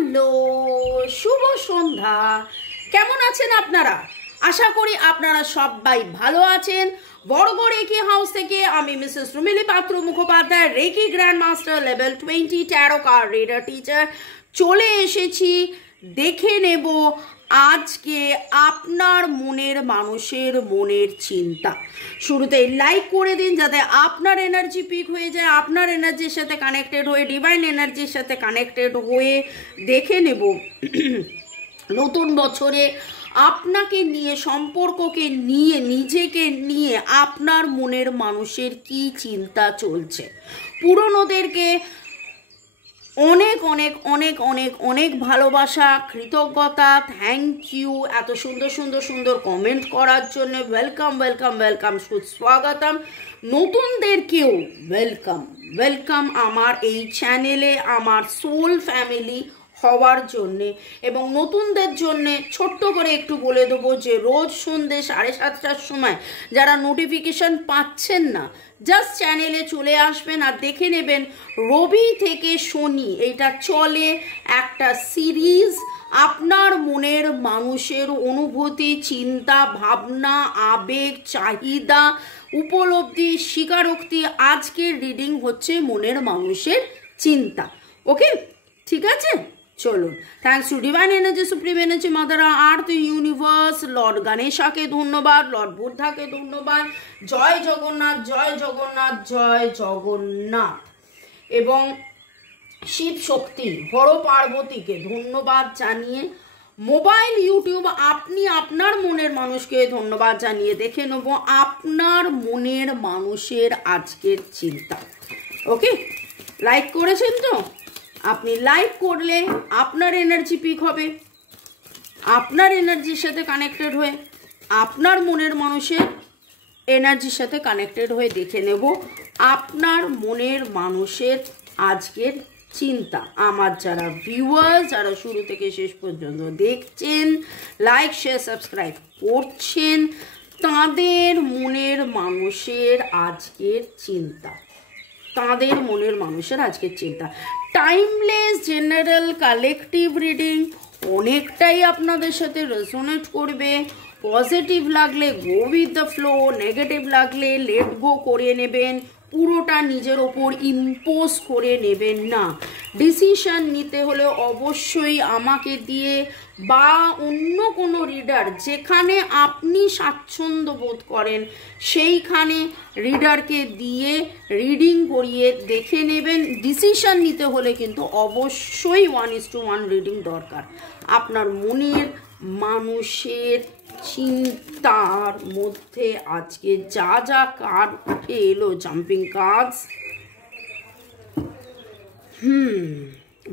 Hello, শুভ সন্ধ্যা। কেমন আছেন আপনারা? আশা করি আপনারা সবাই ভালো আছেন। বড়গড় রেকি হাউস থেকে আমি Mrs Rumili Patra Mukhopadhyay, reiki grand master level 20 tarot card reader teacher, চলে এসেছি। দেখে নেব আজকে আপনার মনের মানুষের মনের চিন্তা। শুরুতে লাইক করে দিন যাতে আপনার এনার্জি পিক হয়ে যায়, আপনার এনার্জির সাথে কানেক্টেড হয়ে, ডিভাইন এনার্জির সাথে কানেক্টেড হয়ে দেখে নেব নতুন বছরে আপনাকে নিয়ে, সম্পর্ককে নিয়ে, নিজেকে নিয়ে আপনার মনের মানুষের কি চিন্তা চলছে। পুরনোদেরকে অনেক অনেক অনেক অনেক অনেক ভালোবাসা, কৃতজ্ঞতা, থ্যাংক ইউ এত সুন্দর সুন্দর সুন্দর কমেন্ট করার জন্য। ওয়েলকাম ওয়েলকাম ওয়েলকাম, সুস্বাগতম। নতুনদেরকেও ওয়েলকাম ওয়েলকাম আমার এই চ্যানেলে, আমার সোল ফ্যামিলি হওয়ার জন্যে। এবং নতুনদের জন্যে ছোট্ট করে একটু বলে দেবো যে রোজ সন্ধ্যে 7:30টার সময় যারা নোটিফিকেশান পাচ্ছেন না, জাস্ট চ্যানেলে চলে আসবেন আর দেখে নেবেন রবি থেকে শনি এইটা চলে একটা সিরিজ। আপনার মনের মানুষের অনুভূতি, চিন্তা, ভাবনা, আবেগ, চাহিদা, উপলব্ধি, স্বীকারোক্তি। আজকের রিডিং হচ্ছে মনের মানুষের চিন্তা। ওকে, ঠিক আছে, চলুন। Thanks to divine energy, supreme energy, mother earth, universe, lord গণেশাকে ধন্যবাদ, লর্ড বুদ্ধাকে ধন্যবাদ। জয় জগন্নাথ, জয় জগন্নাথ, জয় জগন্নাথ। এবং শিব শক্তি হর পার্বতীকে ধন্যবাদ জানিয়ে, মোবাইল ইউটিউব আপনি আপনার মনের মানুষকে ধন্যবাদ জানিয়ে দেখে নেব আপনার মনের মানুষের আজকের চিন্তা। ওকে, লাইক করেছেন তো? আপনি লাইক করলে আপনার এনার্জি পিক হবে, আপনার এনার্জির সাথে কানেক্টেড হয়ে, আপনার মনের মানুষের এনার্জির সাথে কানেক্টেড হয়ে দেখে নেব আপনার মনের মানুষের আজকের চিন্তা। আমার যারা ভিউয়ার্স, যারা শুরু থেকে শেষ পর্যন্ত দেখছেন, লাইক শেয়ার সাবস্ক্রাইব করছেন, তাদের মনের মানুষের আজকের চিন্তা, তাদের মনের মানুষের আজকের চিন্তা। টাইমলেস জেনারেল কালেকটিভ রিডিং অনেকটাই আপনাদের সাথে রেজোনেট করবে। পজিটিভ লাগলে go with the flow, negative লাগলে লেট গো করে নেবেন। পুরোটা নিজের ওপর ইম্পোজ করে নেবেন না। ডিসিশন নিতে হলে অবশ্যই আমাকে দিয়ে বা অন্য কোনো রিডার যেখানে আপনি স্বাচ্ছন্দ্য বোধ করেন সেইখানে রিডারকে দিয়ে রিডিং করিয়ে দেখে নেবেন। ডিসিশন নিতে হলে কিন্তু অবশ্যই 1:1 রিডিং দরকার। আপনার মনের মানুষের চিন্তার মধ্যে আজকে যা যা কার্ড উঠে এলো, jumping cards,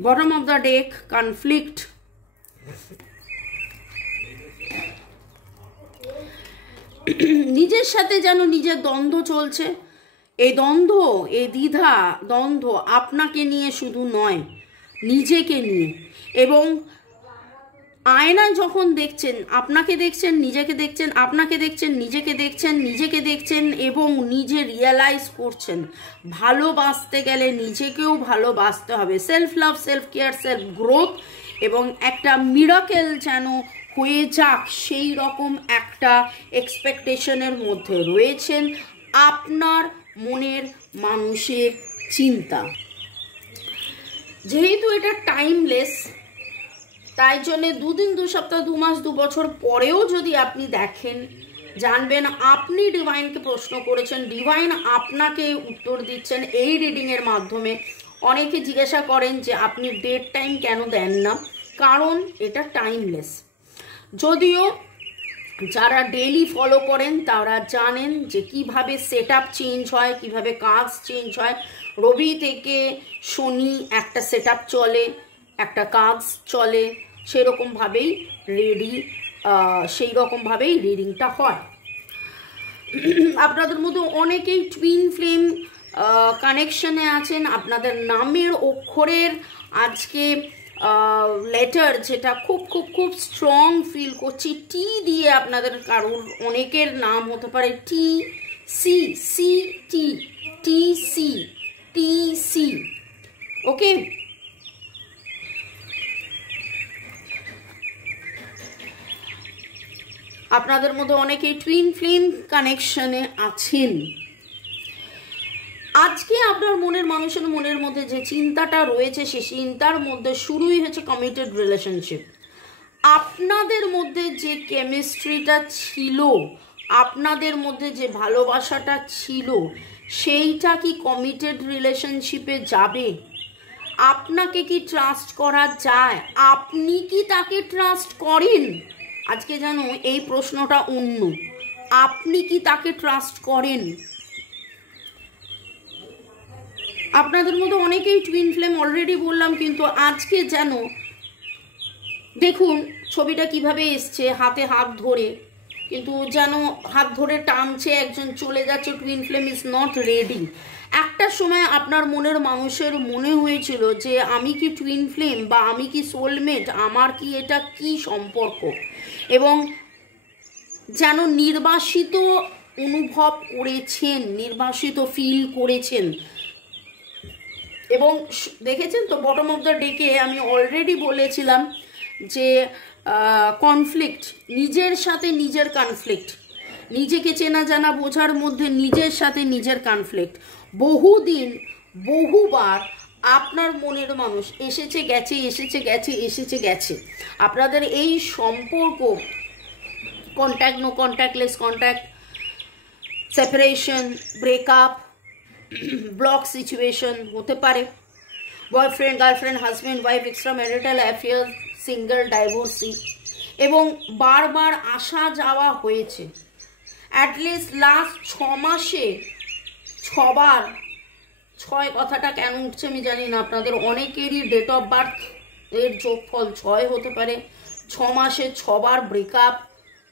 bottom of the day, conflict, নিজের সাথে যেন নিজের দ্বন্দ্ব চলছে। এই দ্বন্দ্ব, এই দ্বিধা দ্বন্দ্ব আপনাকে নিয়ে শুধু নয়, নিজেকে নিয়ে। এবং আয়নায় যখন দেখছেন, আপনাকে দেখছেন, নিজেকে দেখছেন, আপনাকে দেখছেন, নিজেকে দেখছেন, নিজেকে দেখছেন এবং নিজে রিয়েলাইজ করছেন ভালোবাসতে গেলে নিজেকেও ভালোবাসতে হবে। Self love, self care, self growth এবং একটা মিরাকেল যেন হয়ে যাক সেই রকম একটা এক্সপেকটেশনের মধ্যে রয়েছেন আপনার মনের মানুষের চিন্তা। যেহেতু এটা টাইমলেস, তাই জন্যে 2 দিন, 2 সপ্তাহ, 2 মাস, 2 বছর পরেও যদি আপনি দেখেন, জানবেন আপনি ডিভাইনকে প্রশ্ন করেছেন, ডিভাইন আপনাকে উত্তর দিচ্ছেন এই রিডিংয়ের মাধ্যমে। অনেকে জিজ্ঞাসা করেন যে আপনি ডেট টাইম কেন দেন না, কারণ এটা টাইমলেস। যদিও যারা ডেইলি ফলো করেন তারা জানেন যে কিভাবে সেট আপ চেঞ্জ হয়, কিভাবে কাজ চেঞ্জ হয়। রবি থেকে শনি একটা সেট আপ চলে, একটা কাজ চলে, সেরকমভাবেই রিডিংটা হয়। আপনাদের মধ্যে অনেকেই টুইন ফ্লেম কানেকশনে আছেন। আপনাদের নামের অক্ষরের আজকে লেটার যেটা খুব খুব খুব স্ট্রং ফিল করছি, টি দিয়ে আপনাদের কারোর অনেকের নাম হতে পারে T C, C T, T C, T C. Okay, আপনাদের মধ্যে অনেকেই টুইন ফ্লেম কানেকশনে আছেন। আজকে আপনার মনের মানুষের মনের মধ্যে যে চিন্তাটা রয়েছে সে চিন্তার মধ্যে শুরুই হচ্ছে কমিটেড রিলেশনশিপ। আপনাদের মধ্যে যে কেমিস্ট্রিটা ছিল, আপনাদের মধ্যে যে ভালোবাসাটা ছিল, সেইটা কি কমিটেড রিলেশনশিপে যাবে? আপনাকে কি ট্রাস্ট করা যায়? আপনি কি তাকে ট্রাস্ট করেন? আজকে জানো এই প্রশ্নটা অন্য, আপনি কি তাকে ট্রাস্ট করেন? আপনাদের মধ্যে অনেকেই টুইন ফ্লেম অলরেডি বললাম, কিন্তু আজকে যেন দেখুন ছবিটা কিভাবে এসছে, হাতে হাত ধরে, কিন্তু যেন হাত ধরে টানছে, একজন চলে যাচ্ছে। Twin flame is not ready. একটা সময় আপনার মনের মানুষের মনে হয়েছিল যে আমি কি টুইন ফ্লেম বা আমি কি সোলমেট, আমার কি এটা কি সম্পর্ক, এবং যেন নির্বাসিত অনুভব করেছেন, নির্বাসিত ফিল করেছেন। এবং দেখেছেন তো বটম অফ দ্য ডেকে আমি অলরেডি বলেছিলাম যে কনফ্লিক্ট, নিজের সাথে নিজের কনফ্লিক্ট, নিজেকে চেনা জানা বোঝার মধ্যে নিজের সাথে নিজের কনফ্লিক্ট। বহুদিন বহুবার আপনার মনের মানুষ এসেছে গেছে, এসেছে গেছে, এসেছে গেছে। আপনাদের এই সম্পর্ক contact, no contact, less contact, separation, breakup, block situation হতে পারে, boyfriend girlfriend, husband wife, extra marital affair, single, divorcee, এবং বারবার আসা যাওয়া হয়েছে। অ্যাটলিস্ট লাস্ট 6 মাসে 6 বার, 6 কথাটা কেন উঠছে আমি জানি না, আপনাদের অনেকেরই ডেট অফ বার্থ এর যোগফল 6 হতে পারে। 6 মাসে 6 বার ব্রেকআপ,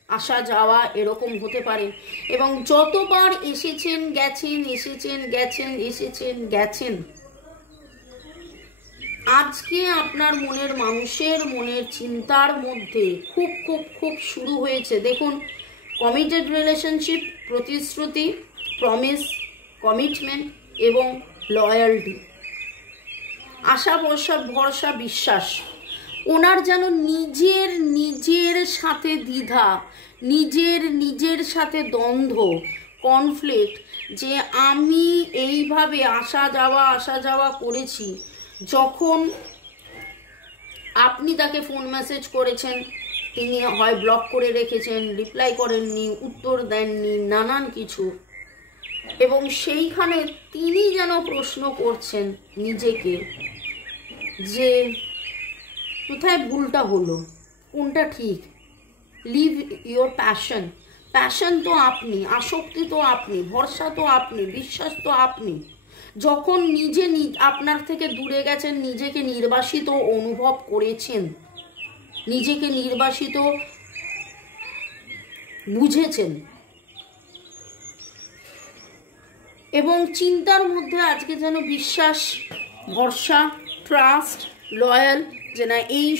আসা যাওয়া এরকম হতে পারে। এবং যতবার এসেছেন গেছেন, এসেছেন গেছেন, এসেছেন গেছেন, আজকে আপনার মনের মানুষের মনের চিন্তার মধ্যে খুব খুব খুব শুরু হয়েছে। দেখুন কমিটেড রিলেশনশিপ, প্রতিশ্রুতি, প্রমিস, কমিটমেন্ট এবং লয়ালটি, আশা ভরসা বিশ্বাস। ওনার যেন নিজের সাথে দ্বিধা, নিজের সাথে দ্বন্দ্ব, কনফ্লিক্ট, যে আমি এইভাবে আসা যাওয়া করেছি। যখন আপনি তাকে ফোন মেসেজ করেছেন, তিনি হয় ব্লক করে রেখেছেন, রিপ্লাই করেননি, উত্তর দেননি, নানান কিছু, এবং সেইখানে তিনি যেন প্রশ্ন করছেন নিজেকে যে কোথায় ভুলটা হলো, কোনটা ঠিক। Leave your passion. প্যাশন তো আপনি, আসক্তি তো আপনি, ভরসা তো আপনি, বিশ্বাস তো আপনি। যখন আপনার থেকে দূরে গেছেন, নিজেকে নির্বাসিত অনুভব করেছেন, নিজেকে নির্বাসিত বুঝেছেন, এবং চিন্তার মধ্যে আজকে যেন বিশ্বাস, ভরসা, ট্রাস্ট, লয়াল, যে না এই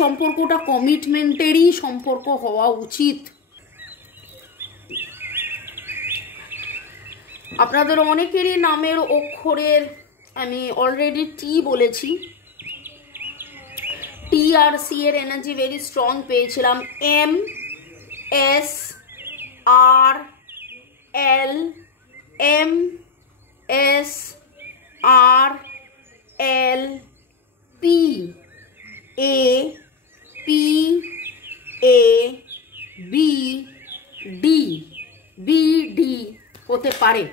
সম্পর্কটা কমিটমেন্টেরই সম্পর্ক হওয়া উচিত। আপনাদের অনেকেরই নামের অক্ষরের আমি অলরেডি টি বলেছি, টি আর সি এর এনার্জি ভেরি স্ট্রং পেয়েছিলাম। এম, এস, আর, এল, এম, এস, আর, এল, পি, এ, পি, এ, বি, ডি, বি, ডি হতে পারে।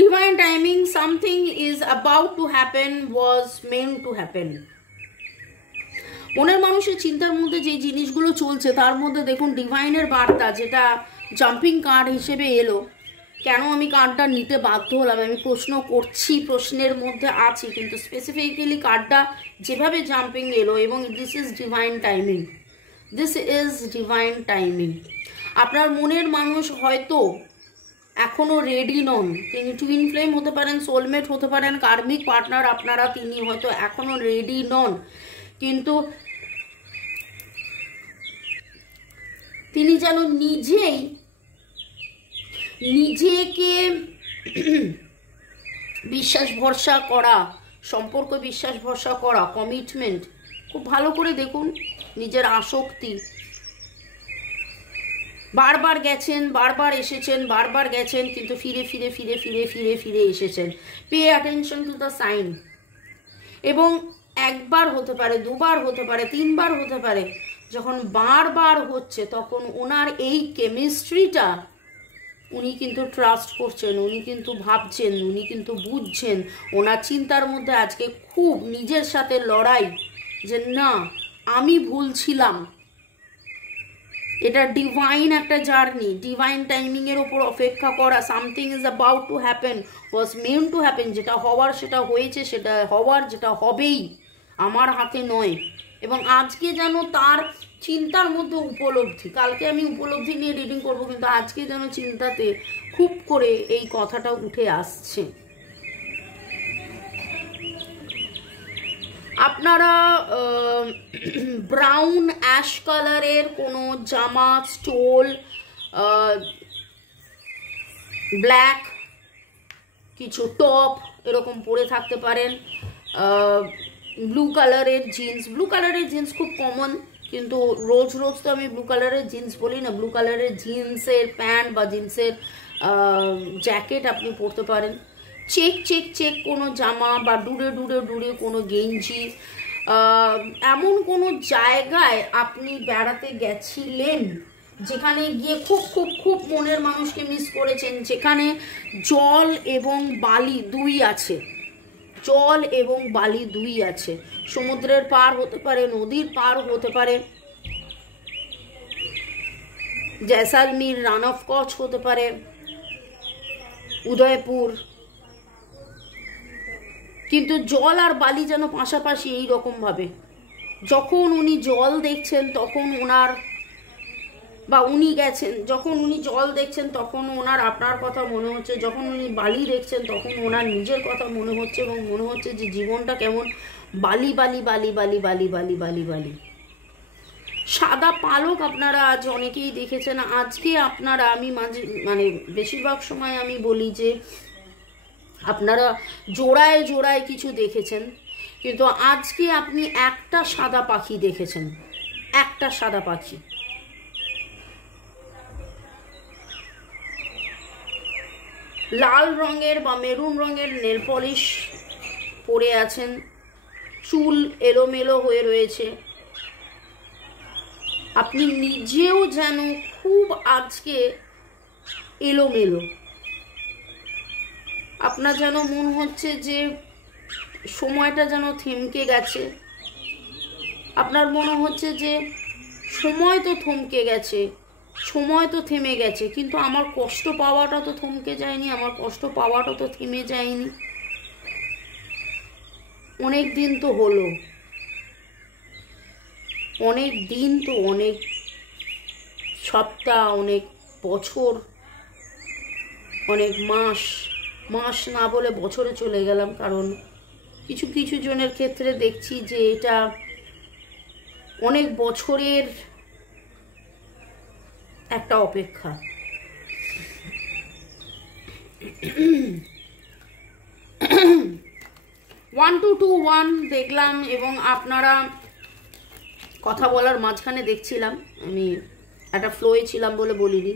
Divine timing, something is about to happen, was meant to happen. মনের মানুষের চিন্তার মধ্যে যে জিনিসগুলো চলছে তার মধ্যে দেখুন ডিভাইনের বার্তা, যেটা জাম্পিং কার্ড হিসেবে এলো। কেন আমি কার্ডটা নিতে বাধ্য হলাম আমি প্রশ্ন করছি, প্রশ্নের মধ্যে আছি, কিন্তু স্পেসিফিক্যালি কার্ডটা যেভাবে জাম্পিং এলো, এবং this is divine timing, this is divine timing. আপনার মনের মানুষ হয়তো এখনো রেডি নন, তিনি টুইন ফ্লেম হতে পারেন, সোলমেট হতে পারেন, কার্মিক পার্টনার আপনারা, তিনি হয়তো এখনো রেডি নন, কিন্তু তিনি যেন নিজেকে বিশ্বাস ভরসা করা, সম্পর্ক বিশ্বাস ভরসা করা, কমিটমেন্ট, খুব ভালো করে দেখুন নিজের আসক্তি। বারবার গেছেন, বারবার এসেছেন, বারবার গেছেন, কিন্তু ফিরে ফিরে ফিরে ফিরে ফিরে ফিরে এসেছেন। Pay attention to the sign. এবং একবার হতে পারে, দুবার হতে পারে, তিনবার হতে পারে, যখন বারবার হচ্ছে তখন ওনার এই কেমিস্ট্রিটা উনি কিন্তু ট্রাস্ট করছেন, উনি কিন্তু ভাবছেন, উনি কিন্তু বুঝছেন। ওনার চিন্তার মধ্যে আজকে খুব নিজের সাথে লড়াই, যে না আমি ভুল ছিলাম। এটা ডিভাইন একটা জার্নি, ডিভাইন টাইমিংয়ের ওপর অপেক্ষা করা। Something is about to happen, was meant to happen. যেটা হওয়ার সেটা হয়েছে, সেটা হওয়ার যেটা হবেই, আমার হাতে নয়। এবং আজকে যেন তার চিন্তার মধ্যে উপলব্ধি, কালকে আমি উপলব্ধি নিয়ে রিডিং করব, কিন্তু আজকে যেন চিন্তাতে খুব করে এই কথাটা উঠে আসছে। আপনারা ব্রাউন অ্যাশ কালারের কোনো জামা, স্টোল, ব্ল্যাক কিছু টপ এরকম পরে থাকতে পারেন। ব্লু কালারের জিন্স, ব্লু কালারের জিন্স খুব কমন, কিন্তু রোজ রোজ তো আমি ব্লু কালারের জিন্স বলি না। ব্লু কালারের জিন্সের প্যান্ট বা জিন্সের জ্যাকেট আপনি পরতে পারেন। চেক চেক চেক কোনো জামা বা ডুরে ডুরে ডুরে কোনো গেঞ্জি। এমন কোনো জায়গায় আপনি বেড়াতে গেছিলেন যেখানে গিয়ে খুব খুব খুব মনের মানুষকে মিস করেছেন, যেখানে জল এবং বালি দুই আছে, জল এবং বালি দুই আছে। সমুদ্রের পার হতে পারে, নদীর পার হতে পারে, জয়সালমীর, রান অফ কচ্ছ হতে পারে, উদয়পুর, কিন্তু জল আর বালি যেন পাশাপাশি এই রকম ভাবে। যখন উনি জল দেখছেন তখন ওনার, বা উনি গেছেন, যখন উনি জল দেখছেন তখন ওনার আপনার কথা মনে হচ্ছে, যখন উনি বালি দেখছেন তখন ওনার নিজের কথা মনে হচ্ছে, এবং মনে হচ্ছে যে জীবনটা কেমন বালি বালি বালি বালি বালি বালি বালি বালি। সাদা পালক আপনারা আজ অনেকেই দেখেছেন। আজকে আপনারা, আমি মানে বেশিরভাগ সময় আমি বলি যে আপনারা জোড়ায় জোড়ায় কিছু দেখেছেন, কিন্তু আজকে আপনি একটা সাদা পাখি দেখেছেন, একটা সাদা পাখি। লাল রঙের বা মেরুন রঙের নেল পলিশ পরে আছেন, চুল এলোমেলো হয়ে রয়েছে। আপনি নিজেও যেন খুব আজকে এলোমেলো। আপনার যেন মনে হচ্ছে যে সময়টা যেন থমকে গেছে। আপনার মনে হচ্ছে যে সময় তো থমকে গেছে, সময় তো থেমে গেছে, কিন্তু আমার কষ্ট পাওয়াটা তো থমকে যায়নি, আমার কষ্ট পাওয়াটা তো থেমে যায়নি। অনেক দিন তো হলো, অনেক দিন তো, অনেক সপ্তাহ, অনেক বছর, অনেক মাস, মাস না বলে বছরে চলে গেলাম। কারণ কিছু কিছু জনের ক্ষেত্রে দেখছি যে এটা অনেক বছরের একটা অপেক্ষা। 1221 দেখলাম, এবং আপনারা কথা বলার মাঝখানে দেখছিলাম, আমি একটা ফ্লোয়ে ছিলাম বলে বলিনি,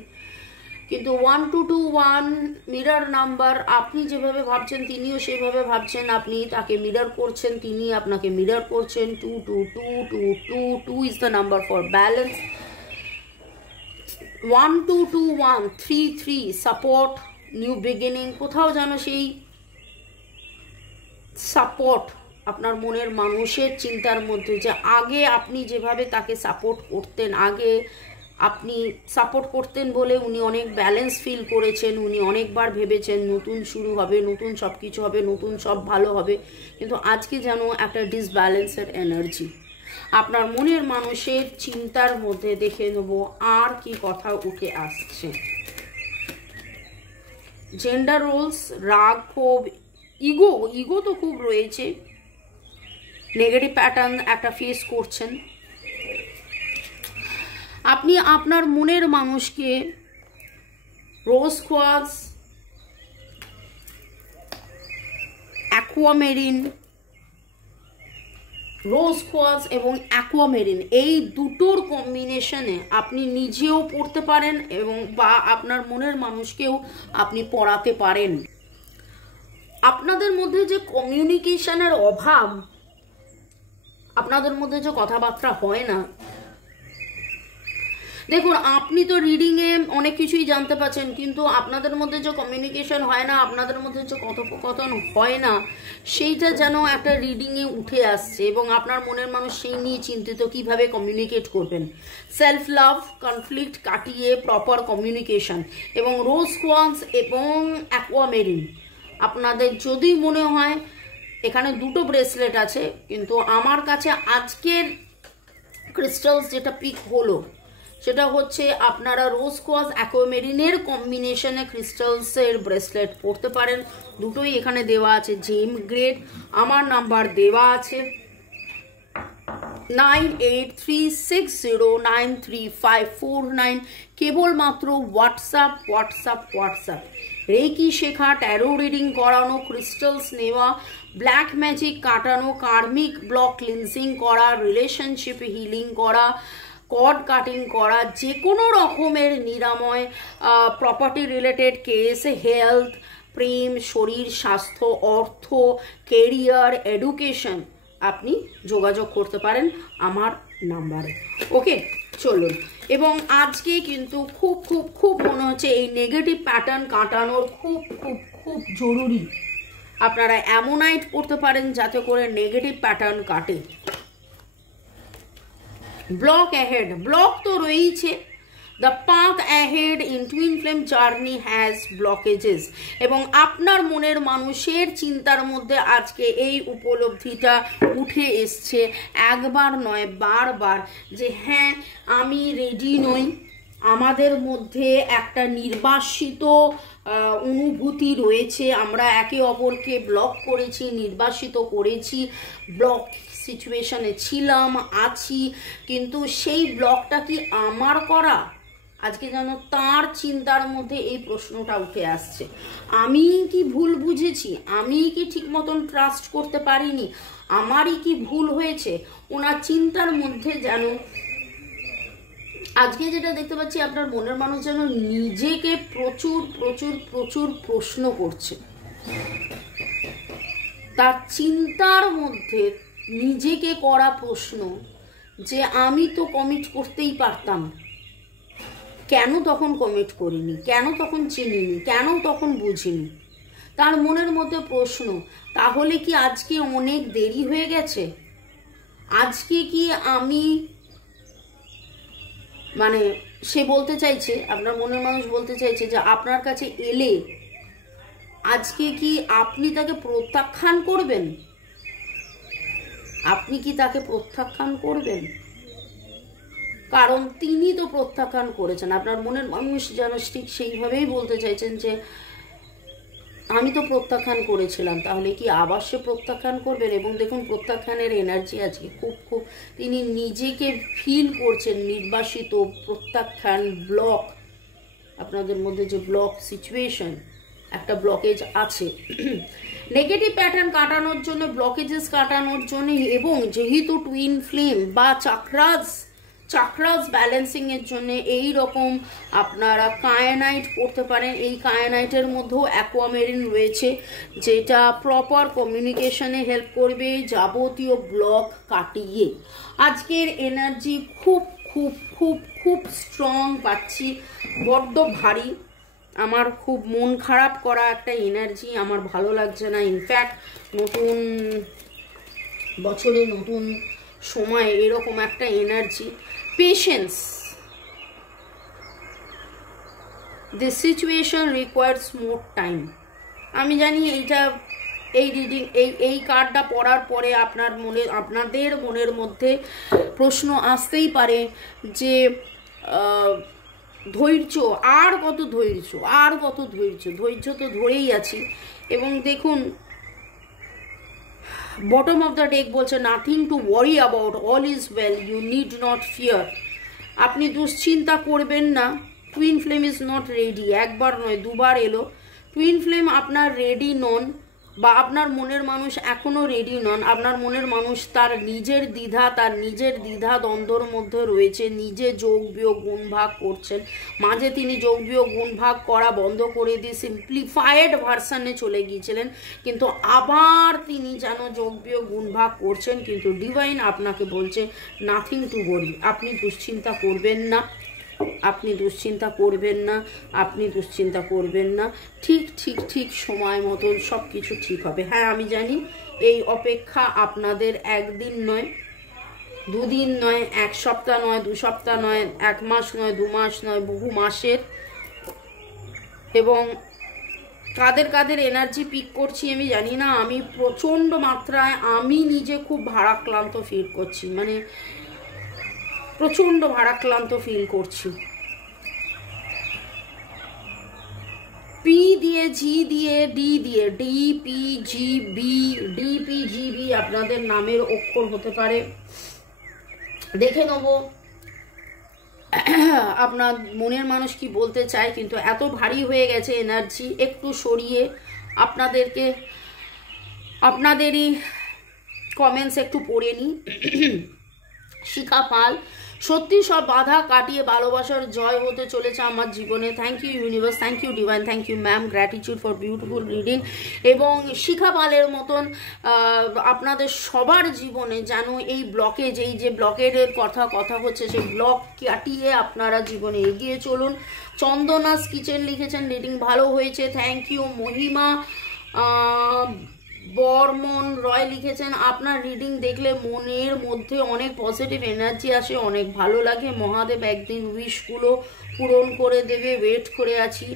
কিন্তু 1221 মিরর নাম্বার। আপনি যেভাবে ভাবছেন তিনিও সেভাবে ভাবছেন, আপনি তাকে মিরর করছেন, তিনি আপনাকে মিরর করছেন। 22222 is the number for balance. 1221 33 support, new beginning. কোথাও যেন সেই সাপোর্ট আপনার মনের মানুষের চিন্তার মধ্যে, যে আগে আপনি যেভাবে তাকে সাপোর্ট করতেন, আগে আপনি সাপোর্ট করতেন বলে উনি অনেক ব্যালেন্স ফিল করেছেন, উনি অনেকবার ভেবেছেন নতুন শুরু হবে, নতুন সব কিছু হবে, নতুন সব ভালো হবে, কিন্তু আজকে যেন একটা ডিসব্যালেন্সের এনার্জি আপনার মনের মানুষের চিন্তার মধ্যে। দেখে নেব আর কি কথা উঠে আসছে। জেন্ডার রোলস, রাগ, ক্ষোভ, ইগো, ইগো তো খুব রয়েছে, নেগেটিভ প্যাটার্ন একটা ফেস করছেন। আপনি আপনার মনের মানুষকে রোজ কোয়ার্টজ, অ্যাকুয়ামেরিন, রোজ কোয়ার্টজ এবং অ্যাকুয়ামেরিন, এই দুটোর কম্বিনেশনে আপনি নিজেও পড়তে পারেন এবং বা আপনার মনের মানুষকেও আপনি পড়াতে পারেন। আপনাদের মধ্যে যে কমিউনিকেশনের অভাব, আপনাদের মধ্যে যে কথাবার্তা হয় না, দেখুন আপনি তো রিডিংয়ে অনেক কিছুই জানতে পারছেন, কিন্তু আপনাদের মধ্যে যে কমিউনিকেশন হয় না, আপনাদের মধ্যে যে কথোপকথন হয় না, সেইটা যেন একটা রিডিংয়ে উঠে আসছে এবং আপনার মনের মানুষ সেই নিয়ে চিন্তিত কিভাবে কমিউনিকেট করবেন। সেলফ লাভ কনফ্লিক্ট কাটিয়ে প্রপার কমিউনিকেশন এবং রোজ কোয়ার্টজ এবং অ্যাকুয়ামেরিন। আপনাদের যদি মনে হয়, এখানে দুটো ব্রেসলেট আছে, কিন্তু আমার কাছে আজকের ক্রিস্টালস যেটা পিক হলো সেটা হচ্ছে আপনারা রোজ কোয়ার্টজ অ্যাকুয়ামেরিনের কম্বিনেশনে ক্রিস্টালসের ব্রেসলেট পরতে পারেন। দুটোই এখানে দেওয়া আছে জেম গ্রেড। আমার নাম্বার দেওয়া আছে 9836093549। কেবলমাত্র হোয়াটসঅ্যাপ। রেকি শেখা, ট্যারো রিডিং করানো, ক্রিস্টালস নেওয়া, ব্ল্যাক ম্যাজিক কাটানো, কার্মিক ব্লক ক্লিনজিং করা, রিলেশনশিপ হিলিং করা, কর্ড কাটিং করা, যে কোনো রকমের নিরাময়, প্রপার্টি রিলেটেড কেস, হেলথ, প্রেম, শরীর, স্বাস্থ্য, অর্থ, কেরিয়ার, এডুকেশন, আপনি যোগাযোগ করতে পারেন আমার নাম্বারে। ওকে, চলুন। এবং আজকে কিন্তু খুব খুব খুব মনে হচ্ছে এই নেগেটিভ প্যাটার্ন কাটানোর খুব খুব খুব জরুরি। আপনারা অ্যামোনাইট করতে পারেন যাতে করে নেগেটিভ প্যাটার্ন কাটে। ব্লক অ্যাহেড, ব্লক তো রয়েছে। The path ahead in twin flame journey has blockages. এবং আপনার মনের মানুষের চিন্তার মধ্যে আজকে এই উপলব্ধিটা উঠে এসছে, একবার নয় বারবার, যে হ্যাঁ আমি রেডি নই। আমাদের মধ্যে একটা নির্বাসিত অনুভূতি রয়েছে, আমরা একে অপরকে ব্লক করেছি, নির্বাসিত করেছি, ব্লক সিচুয়েশনে ছিলাম, আছি, কিন্তু সেই ব্লকটা কি আমার করা? আজকে যেন তার চিন্তার মধ্যে এই প্রশ্নটা উঠে আসছে, আমি কি ভুল বুঝেছি? আমি কি ঠিক মতন ট্রাস্ট করতে পারিনি? আমারই কি ভুল হয়েছে? ওনার চিন্তার মধ্যে যেন আজকে যেটা দেখতে পাচ্ছি, আপনার মনের মানুষ যেন নিজেকে প্রচুর প্রচুর প্রচুর প্রশ্ন করছে। তার চিন্তার মধ্যে নিজেকে করা প্রশ্ন যে আমি তো কমিট করতেই পারতাম, কেন তখন কমিট করিনি, কেন তখন চিনিনি, কেন তখন বুঝিনি। তার মনের মধ্যে প্রশ্ন, তাহলে কি আজকে অনেক দেরি হয়ে গেছে? আজকে কি আমি, মানে সে বলতে চাইছে, আপনার মনের মানুষ বলতে চাইছে যে আপনার কাছে এলে আজকে কি আপনি তাকে প্রত্যাখ্যান করবেন? আপনি কি তাকে প্রত্যাখ্যান করবেন? কারণ তিনি তো প্রত্যাখ্যান করেছেন। আপনার মনের মানুষ যেন ঠিক সেইভাবেই বলতে চাইছেন যে আমি তো প্রত্যাখ্যান করেছিলাম, তাহলে কি আবার সে প্রত্যাখ্যান করবেন? এবং দেখুন প্রত্যাখ্যানের এনার্জি আছে খুব খুব, তিনি নিজেকে ফিল করছেন নির্বাসিত, প্রত্যাখ্যান, ব্লক। আপনাদের মধ্যে যে ব্লক সিচুয়েশন, একটা ব্লকেজ আছে। নেগেটিভ প্যাটার্ন কাটানোর জন্য, ব্লকেজেস কাটানোর জন্য, এবং যেহেতু টুইন ফ্লেম বা চাকরাস ব্যালেন্সিং এর জন্য এই রকম আপনারা কায়ানাইট করতে পারেন। এই কায়ানাইটের মধ্যেও অ্যাকুয়ামেরিন রয়েছে, যেটা প্রপার কমিউনিকেশনে হেল্প করবে, যাবতীয় ব্লক কাটিয়ে। আজকের এনার্জি খুব খুব খুব খুব স্ট্রং পাচ্ছি, বড্ড ভারী। আমার খুব মন খারাপ করা একটা এনার্জি, আমার ভালো লাগছে না। ইনফ্যাক্ট নতুন বছরে, নতুন সময়ে এরকম একটা energy. Patience, this situation requires more time. আমি জানি এইটা, এই রিডিং, এই কার্ডটা পড়ার পরে আপনাদের মনের মধ্যে প্রশ্ন আসতেই পারে যে ধৈর্য, আর কত ধৈর্য, আর কত ধৈর্য? ধৈর্য তো ধরেই আছি। এবং দেখুন বটম অফ দ্য ডেক বলছে nothing to worry about, all is well, you need not fear. আপনি দুশ্চিন্তা করবেন না। Twin flame is not ready, একবার নয় দুবার এলো। টুইন ফ্লেম আপনার রেডি নন, বা আপনার মনের মানুষ এখনো রেডি নন, আপনার মনের মানুষ তার নিজের দ্বিধা দ্বন্দ্বর মধ্যে রয়েছে, নিজে যোগ বিয়োগ গুণ ভাগ করছেন, মাঝে তিনি যোগ বিয়োগ গুণ ভাগ করা বন্ধ করে দিয়ে সিম্পলিফায়েড ভার্সানে চলে গিয়েছিলেন, কিন্তু আবার তিনি যেন যোগ বিয়োগ গুণ ভাগ করছেন। কিন্তু ডিভাইন আপনাকে বলছে নাথিং টু ওয়ারি, আপনি দুশ্চিন্তা করবেন না, আপনি দুশ্চিন্তা করবেন না, আপনি দুশ্চিন্তা করবেন না, ঠিক ঠিক ঠিক সময় মতো সব কিছু ঠিক হবে। হ্যাঁ আমি জানি এই অপেক্ষা আপনাদের একদিন নয়, দুদিন নয়, এক সপ্তাহ নয়, 2 সপ্তাহ নয়, 1 মাস নয়, 2 মাস নয়, বহু মাসের। এবং কাদের কাদের এনার্জি পিক করছি আমি জানি না, আমি প্রচণ্ড মাত্রায় আমি নিজে খুব ভারাক্রান্ত ফিল করছি, মানে প্রচণ্ড ভারাক্রান্ত ফিল করছি। পি দিয়ে, জি দিয়ে, ডি দিয়ে, ডিপিজিবি আপনাদের নামের অক্ষর হতে পারে। দেখে নেব আপনার মনের মানুষ কি বলতে চায়, কিন্তু এত ভারী হয়ে গেছে এনার্জি, একটু সরিয়ে আপনাদেরই কমেন্টস একটু পড়ে নিই। শিখা পাল, সত্যি সব বাধা কাটিয়ে ভালোবাসার জয় হতে চলেছে আমার জীবনে। Thank you universe, thank you divine, thank you ma'am, gratitude for beautiful reading. এবং শিখা পালের মতন আপনাদের সবার জীবনে যেন এই ব্লকেজ, এই যে ব্লকেডের কথা হচ্ছে, সেই ব্লক কাটিয়ে আপনারা জীবনে এগিয়ে চলুন। চন্দনাস কিচেন লিখেছেন রিডিং ভালো হয়েছে, থ্যাংক ইউ। মহিমা বর্মন রয় লিখেছেন আপনার রিডিং দেখলে মনের মধ্যে অনেক পজিটিভ এনার্জি আসে, অনেক ভালো লাগে, মহাদেব একদিন উইশগুলো পূরণ করে দেবে, ওয়েট করে আছি।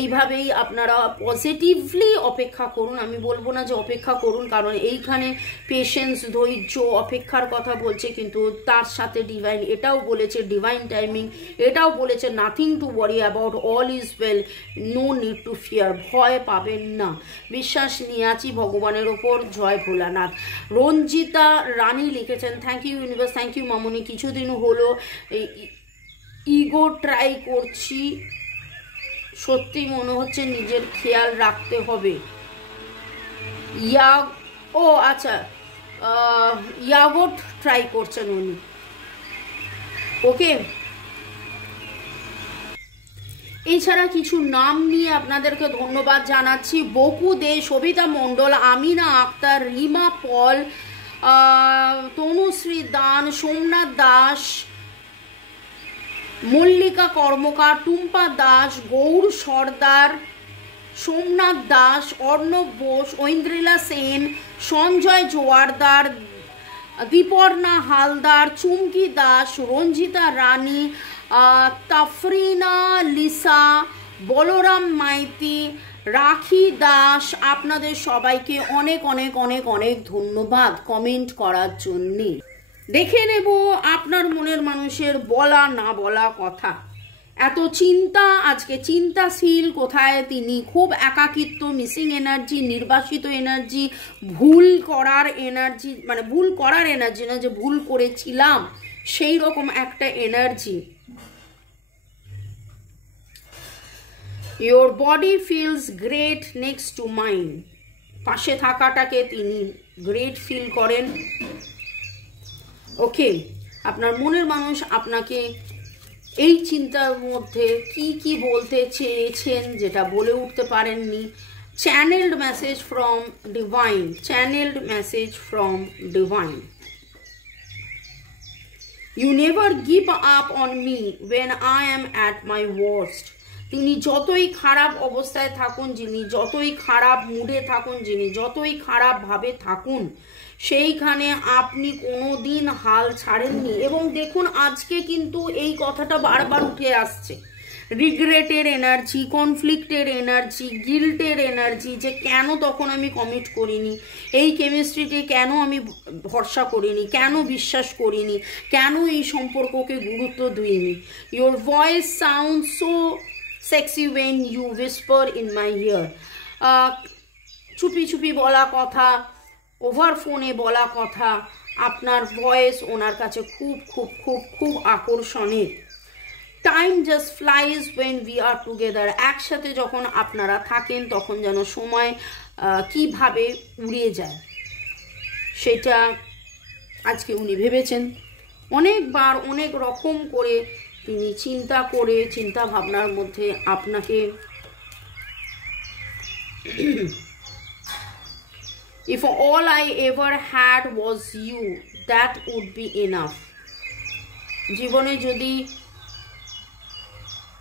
এইভাবেই আপনারা পজিটিভলি অপেক্ষা করুন, আমি বলবো না যে অপেক্ষা করুন, কারণ এইখানে পেশেন্স, ধৈর্য, অপেক্ষার কথা বলছে, কিন্তু তার সাথে ডিভাইন এটাও বলেছে, ডিভাইন টাইমিং এটাও বলেছে, nothing to worry about, all is well, no need to fear, ভয় পাবেন না, বিশ্বাস নিয়ে আছি ভগবানের ওপর, জয় ভোলানাথ। রঞ্জিতা রানী লিখেছেন thank you universe, thank you মামনি, কিছুদিন হলো ইগো ট্রাই করছি, সত্যি মনে হচ্ছে নিজের খেয়াল রাখতে হবে। আচ্ছা, ইয়াগোট ট্রাই করছেন উনি, ওকে। এছাড়া কিছু নাম নিয়ে আপনাদেরকে ধন্যবাদ জানাচ্ছি। বকু দে, সবিতা মণ্ডল, আমিনা আক্তার, রিমা পল, তনুশ্রী দান, সোমনাথ দাস, মল্লিকা কর্মকার, টুম্পা দাস, গৌর সর্দার, সোমনাথ দাস, অর্ণব বোস, ঐন্দ্রিলা সেন, সঞ্জয় জোয়ারদার, দীপর্ণা হালদার, চুমকি দাস, রঞ্জিতা রানী, তাফরিনা লিসা, বলরাম মাইতি, রাখি দাস, আপনাদের সবাইকে অনেক অনেক অনেক অনেক ধন্যবাদ কমেন্ট করার জন্যে। দেখে নেব আপনার মনের মানুষের বলা না বলা কথা। এত চিন্তা, আজকে চিন্তাশীল, কোথায় তিনি, খুব একাকিত্ব, মিসিং এনার্জি, নির্বাসিত এনার্জি, ভুল করার এনার্জি, মানে ভুল করার এনার্জি না, যে ভুল করেছিলাম সেই রকম একটা energy. Your body feels great next to mine, পাশে থাকাটাকে তিনি গ্রেট ফিল করেন, ওকে। আপনার মনের মানুষ আপনাকে এই চিন্তার মধ্যে কি কি বলতে চেয়েছেন যেটা বলে উঠতে পারেননি, channelled message from divine, channelled message from divine. You never give up on me when I am at my worst. তিনি যতই খারাপ অবস্থায় থাকুন, যিনি যতই খারাপ মুডে থাকুন, যিনি যতই খারাপ ভাবে থাকুন, সেইখানে আপনি কোনোদিন হাল ছাড়েননি। এবং দেখুন আজকে কিন্তু এই কথাটা বারবার উঠে আসছে, রিগ্রেটের এনার্জি, কনফ্লিক্টের এনার্জি, গিল্টের এনার্জি, যে কেন তখন আমি কমিট করিনি, এই কেমিস্ট্রিতে কেন আমি ভরসা করিনি, কেন বিশ্বাস করিনি, কেন এই সম্পর্ককে গুরুত্ব দিইনি। Your voice sound so sexy when you whisper in my ear. চুপি চুপি বলা কথা, ওভার ফোনে বলা কথা, আপনার ভয়েস ওনার কাছে খুব খুব খুব খুব আকর্ষণের। Time just flies when we are together, একসাথে যখন আপনারা থাকেন তখন যেন সময় কিভাবে উড়িয়ে যায় সেটা আজকে উনি ভেবেছেন। অনেকবার অনেক রকম করে তিনি চিন্তা ভাবনার মধ্যে আপনাকে if all I ever had was you, that would be enough. জীবনে যদি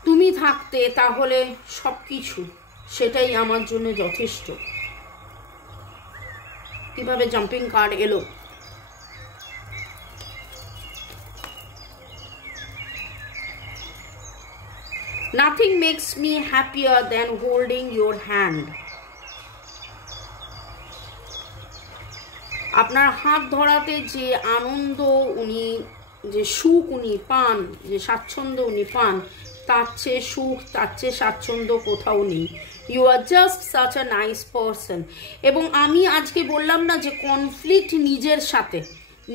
তুমি থাকতে তাহলে সবকিছু সেটাই আমার জন্য যথেষ্ট। কিভাবে জাম্পিং কার্ড এলো, nothing makes me happier than holding your hand. আপনার হাত ধরাতে যে আনন্দ উনি, যে সুখ উনি পান, যে স্বাচ্ছন্দ্য উনি পান, তার চেয়ে সুখ, তার চেয়ে স্বাচ্ছন্দ্য কোথাও নেই। You are just such a nice person. এবং আমি আজকে বললাম না যে কনফ্লিক্ট নিজের সাথে,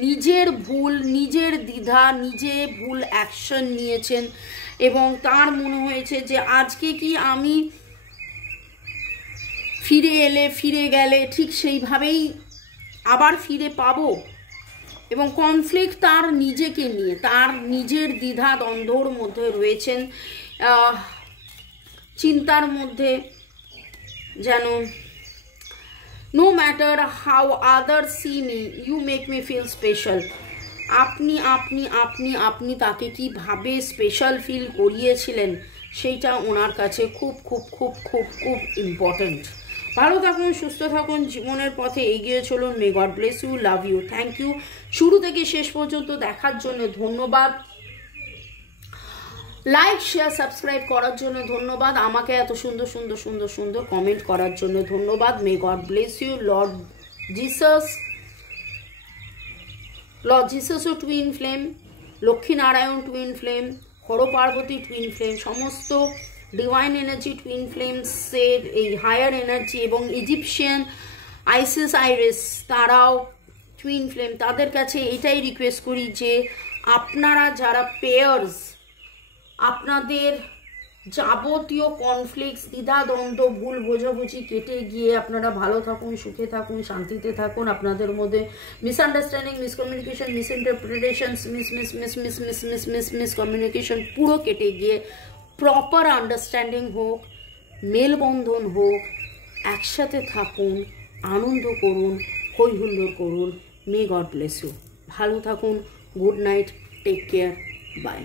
নিজের ভুল, নিজের দ্বিধা, নিজে ভুল অ্যাকশন নিয়েছেন এবং তার মনে হয়েছে যে আজকে কি আমি ফিরে গেলে ঠিক সেইভাবেই আবার ফিরে পাবো। এবং কনফ্লিক্ট তার নিজেকে নিয়ে, তার নিজের দ্বিধা দ্বন্দ্বর মধ্যে রয়েছেন, চিন্তার মধ্যে, যেন no matter how other see me you make me feel special. আপনি আপনি আপনি আপনি তাকে কিভাবে স্পেশাল ফিল করিয়েছিলেন সেইটা ওনার কাছে খুব খুব খুব খুব খুব ইম্পর্ট্যান্ট। ভালো থাকুন, সুস্থ থাকুন, জীবনের পথে এগিয়ে চলুন। May God bless you, love you, thank you. শুরু থেকে শেষ পর্যন্ত দেখার জন্য ধন্যবাদ। লাইক, শেয়ার, সাবস্ক্রাইব করার জন্য ধন্যবাদ। আমাকে এত সুন্দর সুন্দর সুন্দর সুন্দর কমেন্ট করার জন্য ধন্যবাদ। May God bless you. Lord Jesus ও twin flame, Lakshminarayan twin flame, Har Parvati twin flame, সমস্ত ডিভাইন এনার্জি টুইন ফ্লেমসের এই হায়ার এনার্জি এবং ইজিপশিয়ান আইসিস আইরিস তারাও টুইন ফ্লেম, তাদের কাছে এটাই রিকোয়েস্ট করি যে আপনারা যারা পেয়ার্স, আপনাদের যাবতীয় কনফ্লিক্টস, দ্বিধাদ্বন্দ্ব, ভুল বোঝাবুঝি কেটে গিয়ে আপনারা ভালো থাকুন, সুখে থাকুন, শান্তিতে থাকুন। আপনাদের মধ্যে মিসআন্ডারস্ট্যান্ডিং, মিসকমিউনিকেশন, মিসইন্টারপ্রিটেশনস, মিসকমিউনিকেশন পুরো কেটে গিয়ে প্রপার আন্ডারস্ট্যান্ডিং হোক, মেলবন্ধন হোক, একসাথে থাকুন, আনন্দ করুন, হই হুল্লোড় করুন। May God bless you. ভালো থাকুন। Good night, take care, by.